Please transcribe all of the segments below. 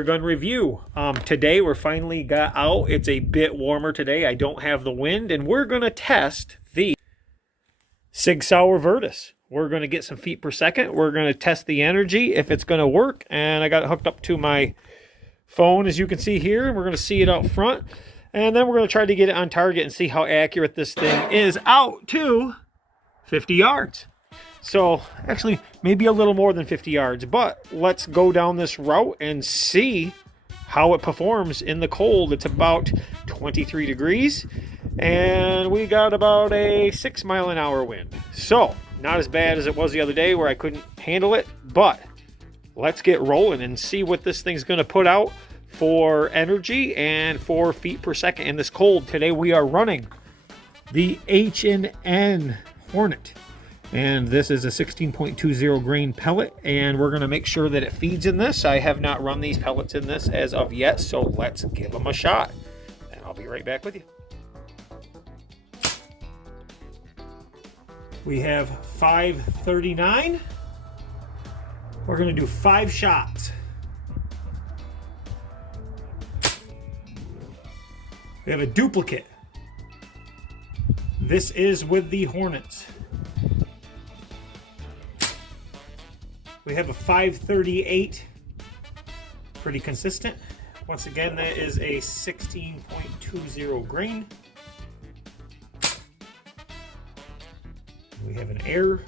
air gun review. Today we're finally got out. It's a bit warmer today. I don't have the wind, and we're going to test the Sig Sauer Vertice. We're going to get some feet per second. We're going to test the energy, if it's going to work, and I got it hooked up to my phone, as you can see here, and we're going to see it out front, and then we're going to try to get it on target and see how accurate this thing is out to 50 yards. So actually maybe a little more than 50 yards, but let's go down this route and see how it performs in the cold. It's about 23 degrees and we got about a 6 mile an hour wind. So not as bad as it was the other day where I couldn't handle it, but let's get rolling and see what this thing's going to put out for energy and for feet per second in this cold. Today we are running the H&N Hornet. And this is a 16.20 grain pellet, and we're going to make sure that it feeds in this. I have not run these pellets in this as of yet, so let's give them a shot. And I'll be right back with you. We have 539. We're going to do 5 shots. We have a duplicate. This is with the Hornets. We have a 538, pretty consistent. Once again, that is a 16.20 grain. We have an air.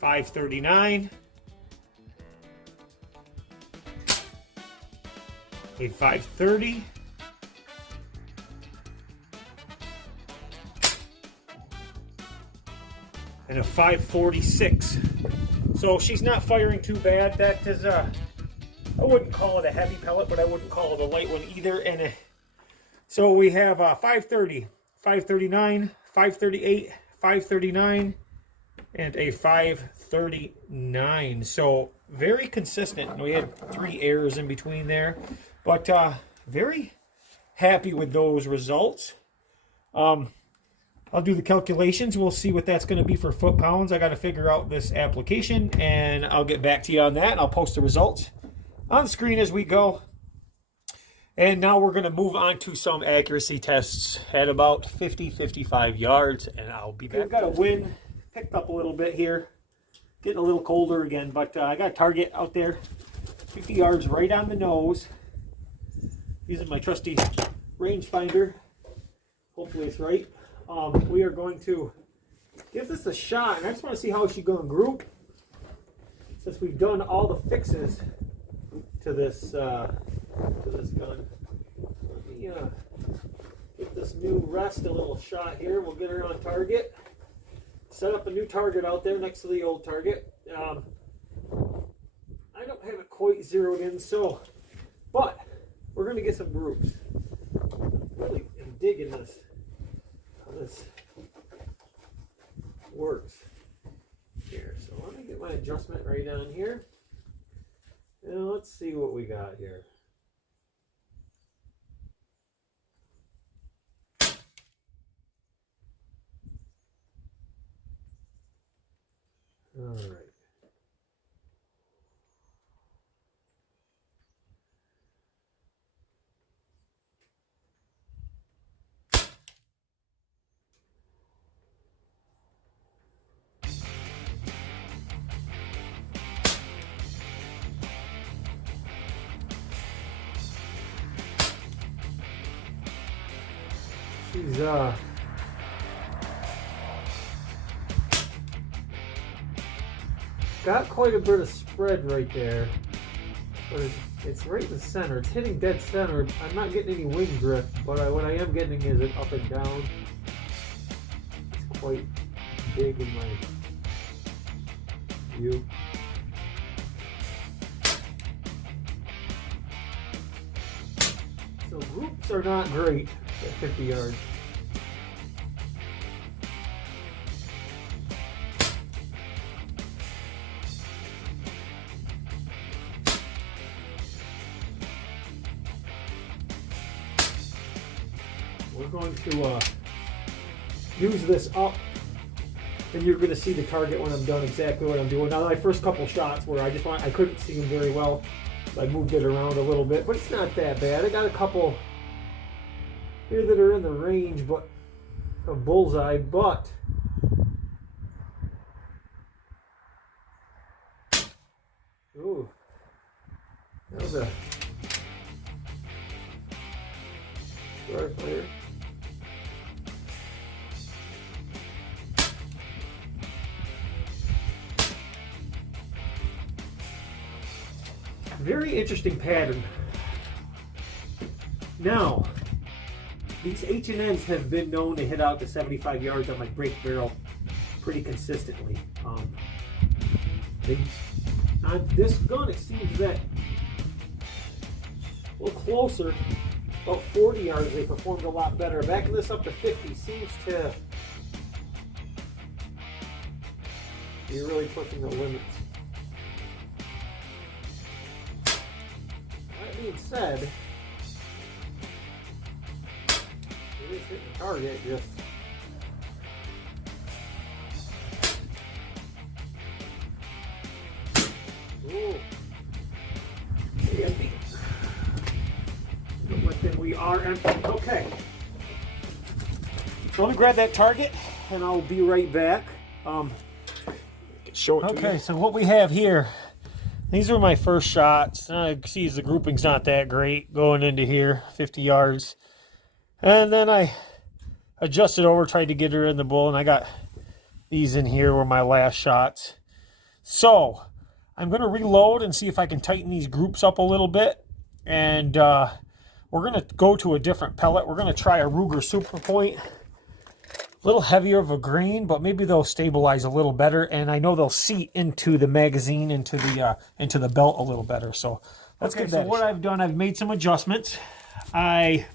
.539. A 530, and a 546. So she's not firing too bad. That is I wouldn't call it a heavy pellet, but I wouldn't call it a light one either. And so we have 530, 539, 538, 539, and a 539. So very consistent. We had 3 errors in between there. But very happy with those results. I'll do the calculations. We'll see what that's going to be for foot-pounds. I got to figure out this application, and I'll get back to you on that. I'll post the results on the screen as we go. And now we're going to move on to some accuracy tests at about 50-55 yards, and I'll be back. We've got a wind picked up a little bit here. Getting a little colder again, but I got a target out there 50 yards right on the nose. Using my trusty rangefinder. Hopefully it's right. We are going to give this a shot, and I just want to see how she's going to group. Since we've done all the fixes to this gun. Let me get this new rest a little shot here. We'll get her on target. Set up a new target out there next to the old target. I don't have it quite zeroed in, so, but we're going to get some groups. Really am digging this, how this works here. So let me get my adjustment right on here. And let's see what we got here. All right. She's got quite a bit of spread right there, but it's right in the center. It's hitting dead center. I'm not getting any wind drift, but what I am getting is it up and down. It's quite big in my view. So groups are not great at 50 yards. We're going to use this up, and you're going to see the target when I'm done exactly what I'm doing. Now, my first couple shots where I couldn't see him very well, so I moved it around a little bit, but it's not that bad. I got a couple here that are in the range, but a bullseye, but ooh, that was a dry fire. Very interesting pattern. Now, these H&Ns have been known to hit out to 75 yards on my break barrel pretty consistently. On this gun, it seems that a little closer, about 40 yards, they performed a lot better. Backing this up to 50 seems to be really pushing the limits. That being said, it is hitting the target, just ooh. Pretty empty. But then we are empty. Okay. So let me grab that target and I'll be right back. Show it to you. Okay, so what we have here, these are my first shots. You can see the grouping's not that great going into here, 50 yards. And then I adjusted over, tried to get her in the bull, and I got these in here were my last shots. So I'm going to reload and see if I can tighten these groups up a little bit. And we're going to go to a different pellet. We're going to try a Ruger Superpoint. A little heavier of a grain, but maybe they'll stabilize a little better. And I know they'll seat into the magazine, into the belt a little better. So let's get that. So what I've done, I've made some adjustments. I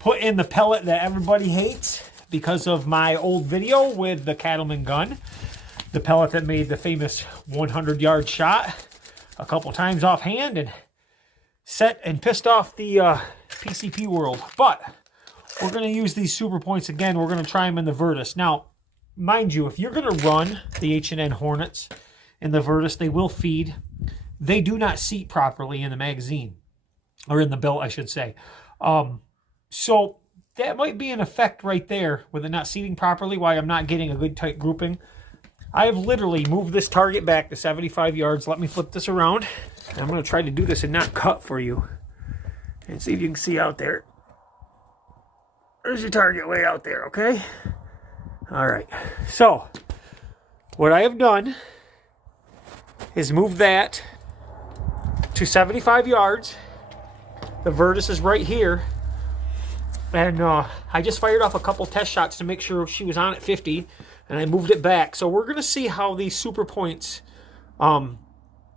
put in the pellet that everybody hates because of my old video with the Cattleman gun. The pellet that made the famous 100-yard shot a couple times offhand and set and pissed off the PCP world. But we're going to use these super points again. We're going to try them in the Vertice. Now, mind you, if you're going to run the H&N Hornets in the Vertice, they will feed. They do not seat properly in the magazine, or in the belt, I should say. So that might be an effect right there with it not seating properly, why I'm not getting a good tight grouping. I have literally moved this target back to 75 yards. Let me flip this around. I'm going to try to do this and not cut for you. And see if you can see out there. There's your target way out there, okay? All right. So, what I have done is move that to 75 yards. The Vertice is right here. And I just fired off a couple test shots to make sure she was on at 50. And I moved it back. So we're going to see how these super points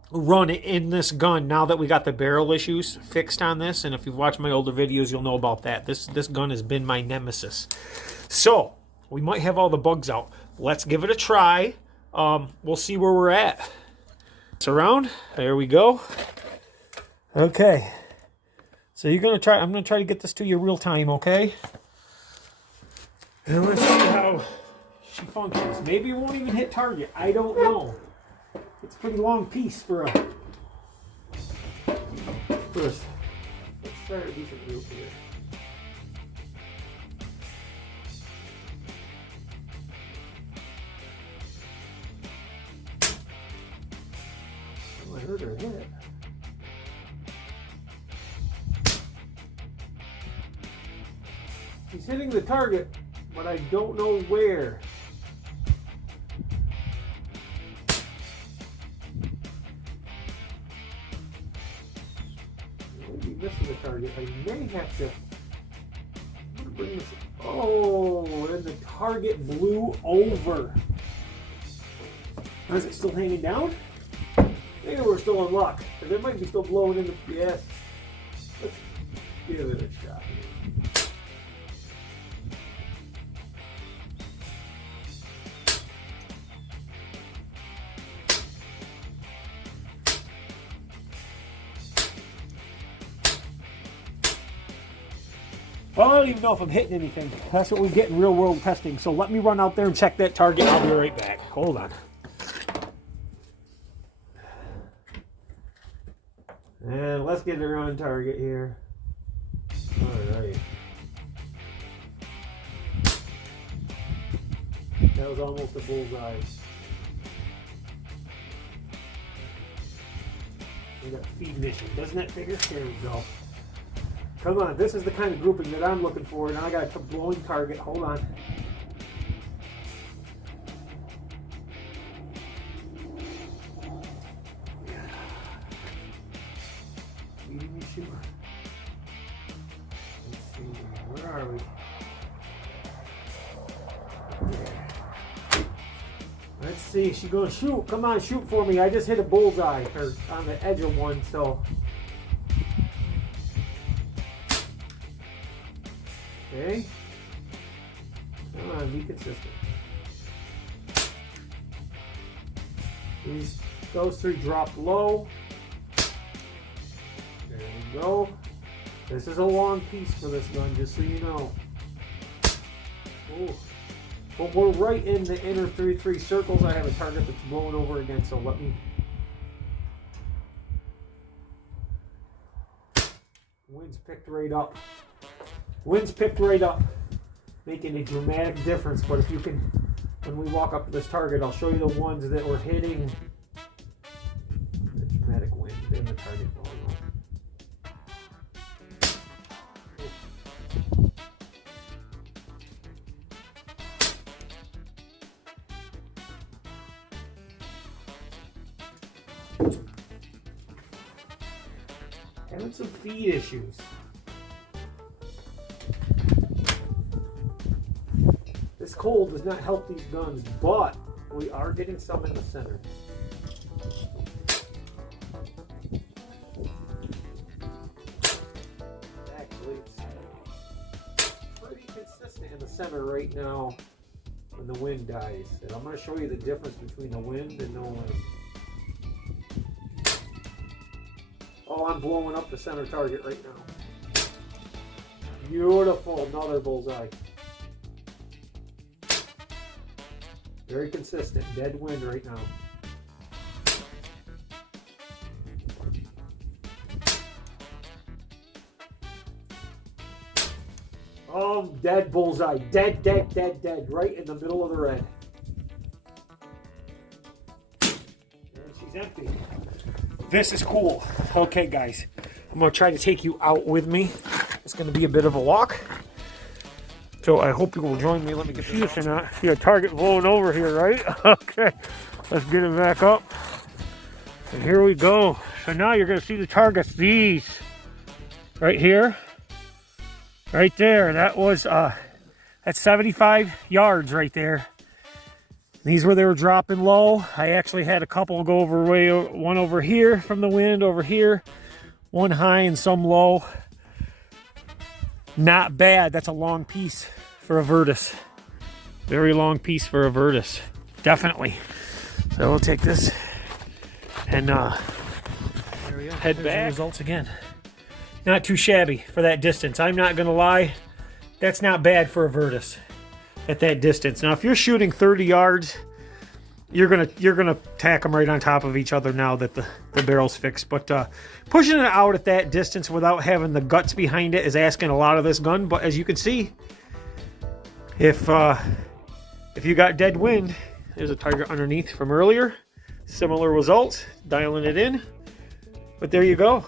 run in this gun now that we got the barrel issues fixed on this. And if you've watched my older videos, you'll know about that. This gun has been my nemesis. So we might have all the bugs out. Let's give it a try. We'll see where we're at. It's around. There we go. Okay. So you're gonna try. I'm gonna try to get this to you real time, okay? And let's see how she functions. Maybe it won't even hit target. I don't know. It's a pretty long piece for a. Let's start a decent group here. Oh, I heard her hit. He's hitting the target, but I don't know where. I may be missing the target. I may have to. I'm gonna bring this. Oh, and the target blew over. Is it still hanging down? Maybe we're still in luck. It might be still blowing in the. Yes. Let's give it a shot. Well, I don't even know if I'm hitting anything. That's what we get in real world testing. So let me run out there and check that target. I'll be right back. Hold on. And let's get her on target here. All right. That was almost a bullseye. We got feed mission. Doesn't that figure? There we go. Come on, this is the kind of grouping that I'm looking for. Now I got a blowing target. Hold on. Feeding me shoot. Let's see, where are we? Let's see, she goes, shoot, come on, shoot for me. I just hit a bullseye, or on the edge of one, so. Okay. Come on, be consistent. Those three dropped low. There we go. This is a long piece for this gun, just so you know. Ooh. But we're right in the inner 3-3 circles. I have a target that's blowing over again, so let me. Wind's picked right up. Wind's picked right up, making a dramatic difference. But if you can, when we walk up to this target, I'll show you the ones that were hitting the dramatic wind in the target going on. Having some feed issues. This cold does not help these guns, but we are getting some in the center. Actually, it's pretty consistent in the center right now when the wind dies. And I'm going to show you the difference between the wind and no wind. Oh, I'm blowing up the center target right now. Beautiful, another bullseye. Very consistent, dead wind right now. Oh, dead bullseye, dead, dead, dead, dead, right in the middle of the red. And she's empty. This is cool. Okay, guys, I'm gonna try to take you out with me. It's gonna be a bit of a walk. So I hope you will join me. Let me get this or not. See a target blowing over here, right? Okay, let's get it back up. And here we go. So now you're gonna see the targets, these. Right here. Right there. That was, that's 75 yards right there. These where they were dropping low. I actually had a couple go over one over here from the wind, over here. One high and some low. Not bad. That's a long piece for a Vertice. Very long piece for a Vertice. Definitely. So we'll take this and head back. The results again. Not too shabby for that distance. I'm not going to lie. That's not bad for a Vertice at that distance. Now, if you're shooting 30 yards, you're gonna tack them right on top of each other now that the barrel's fixed. But pushing it out at that distance without having the guts behind it is asking a lot of this gun. But as you can see, if you got dead wind, there's a target underneath from earlier. Similar results, dialing it in. But there you go.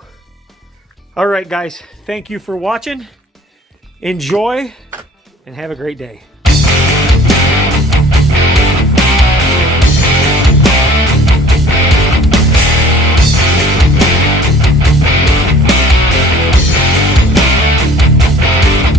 All right, guys, thank you for watching. Enjoy and have a great day.